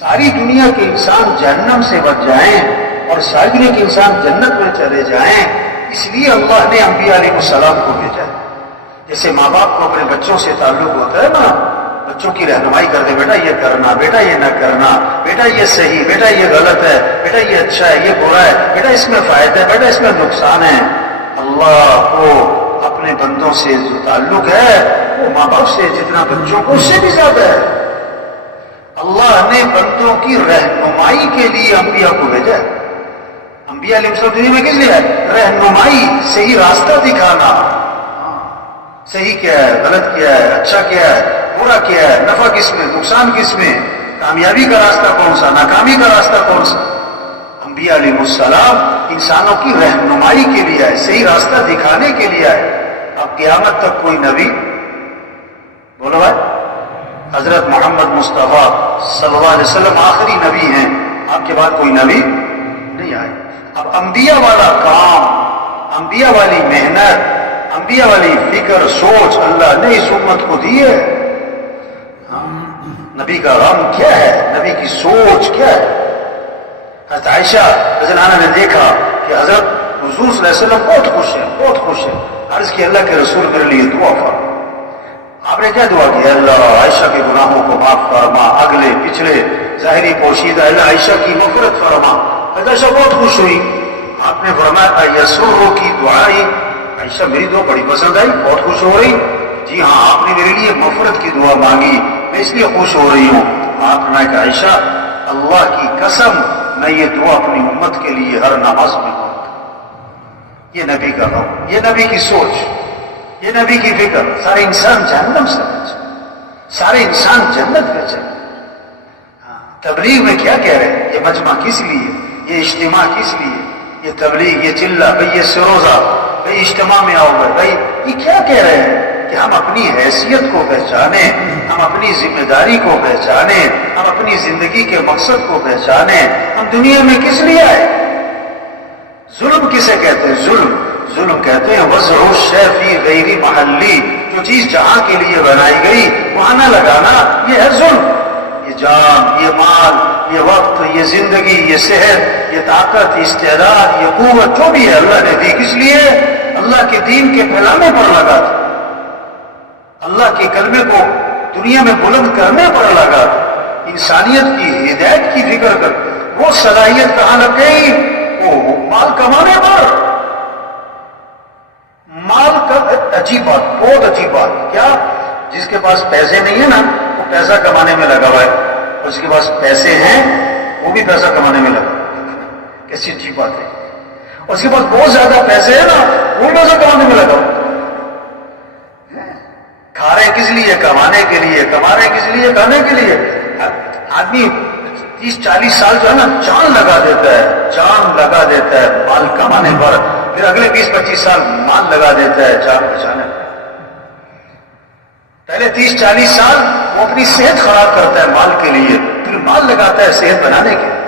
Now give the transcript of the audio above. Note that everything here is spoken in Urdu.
ساری دنیا کے انسان جہنم سے بچ جائیں اور ساری دنیا کے انسان جنت میں چلے جائیں، اس لیے اللہ نے انبیاء علیہ السلام کو بھیجا۔ جیسے ماں باپ کو اپنے بچوں سے تعلق ہوتا ہے نا، بچوں کی رہنمائی کرتے، بیٹا یہ کرنا، بیٹا یہ نہ کرنا، بیٹا یہ صحیح، بیٹا یہ غلط ہے، بیٹا یہ اچھا ہے، یہ برا ہے، بیٹا اس میں فائدہ ہے، بیٹا اس میں نقصان ہے۔ اللہ کو اپنے بندوں سے جو تعلق ہے وہ ماں باپ سے جتنا بچوں کو، اس سے بھی زیادہ ہے۔ اللہ نے بندوں کی رہنمائی کے لیے انبیاء کو بھیجا ہے۔ انبیاء علیہ السلام دنیا میں کس لیے ہے؟ رہنمائی، صحیح راستہ دکھانا، صحیح کیا ہے، غلط کیا ہے، اچھا کیا ہے، برا کیا ہے، نفع کس میں، نقصان کس میں، کامیابی کا راستہ کون سا، ناکامی کا راستہ کون سا۔ انبیاء علیہ السلام انسانوں کی رہنمائی کے لیے آئے، صحیح راستہ دکھانے کے لیے آئے۔ اب قیامت تک کوئی نبی، بولو بھائی، حضرت محمد مصطفیٰ صلی اللہ علیہ وسلم آخری نبی ہیں، آپ کے بعد کوئی نبی نہیں آئے۔ اب انبیاء والا کام، انبیاء والی محنت، انبیاء والی فکر، سوچ اللہ نے اس امت کو دی ہے۔ نبی کا غم کیا ہے، نبی کی سوچ کیا ہے۔ حضرت عائشہ رضی اللہ عنہا نے دیکھا کہ حضرت حضور صلی اللہ علیہ وسلم بہت خوش ہیں، بہت خوش ہیں۔ عرض کی اللہ کے رسول میرے لیے دعا فرما۔ آپ نے کیا دعا کی؟ اللہ عائشہ کے گناہوں کو معاف فرما، اگلے پچھلے ظاہری پوشیدہ، اللہ عائشہ کی مغفرت فرما۔ حضرت عائشہ بہت خوش ہوئی۔ آپ نے فرمایا یسرو کی دعائی، عائشہ میری دعا بڑی پسند آئی، بہت خوش ہو رہی۔ جی ہاں، آپ نے میرے لیے مغفرت کی دعا مانگی، میں اس لیے خوش ہو رہی ہوں۔ آپ نے کہا عائشہ اللہ کی قسم میں یہ دعا اپنی امت کے لیے ہر نماز میں مانگتا ہوں۔ یہ نبی کا غم، یہ نبی کی سوچ، یہ نبی کی فکر۔ سارے انسان جہنم سے بچے، سارے انسان جنت میں چلے۔ تبلیغ میں کیا کہہ رہے ہیں؟ یہ مجمع کس لیے، یہ اجتماع کس لیے، یہ تبلیغ، یہ چلہ، بھئی یہ سروزہ، بھئی اجتماع میں آؤ گئے، بھئی یہ کیا کہہ رہے ہیں؟ کہ ہم اپنی حیثیت کو پہچانیں، ہم اپنی ذمہ داری کو پہچانیں، ہم اپنی زندگی کے مقصد کو پہچانیں۔ ہم دنیا میں کس لیے آئے؟ ظلم کسے کہتے ہیں؟ ظلم کہتے ہیں وضع الشیء فی غیر محلی، جو چیز جہاں کے لیے بنائی گئی وہاں نہ لگانا، یہ ہے ظلم۔ یہ جان، یہ مال، یہ وقت، یہ زندگی، یہ صحت، یہ طاقت، استعداد، یہ قوت جو بھی ہے اللہ نے دی کس لیے؟ اللہ کے دین کے پھیلانے پر لگا تھا، اللہ کے کلمے کو دنیا میں بلند کرنے پر لگا تھا، انسانیت کی ہدایت کی فکر کر۔ وہ صلاحیت کہاں لگ گئی؟ وہ مال کمانے پر۔ مال کا عجیب بات، بہت عجیب بات کیا؟ جس کے پاس پیسے نہیں ہیں نا وہ پیسہ کمانے میں لگا ہوا ہے، اس کے پاس پیسے ہیں وہ بھی پیسہ کمانے میں لگا۔ کیسی عجیب بات ہے۔ اس کے پاس بہت زیادہ پیسے ہیں نا وہ بھی پیسہ کمانے میں لگا۔ کھا رہے کس لیے؟ کمانے کے لیے۔ کما رہے کس لیے؟ کھانے کے لیے۔ آدمی 30-40 سال جو ہے نا جان لگا دیتا ہے، جان لگا دیتا ہے مال کمانے پر، پھر اگلے 20-25 سال مال لگا دیتا ہے جان بچانے پر۔ پہلے 30-40 سال وہ اپنی صحت خراب کرتا ہے مال کے لیے، پھر مال لگاتا ہے صحت بنانے کے لیے۔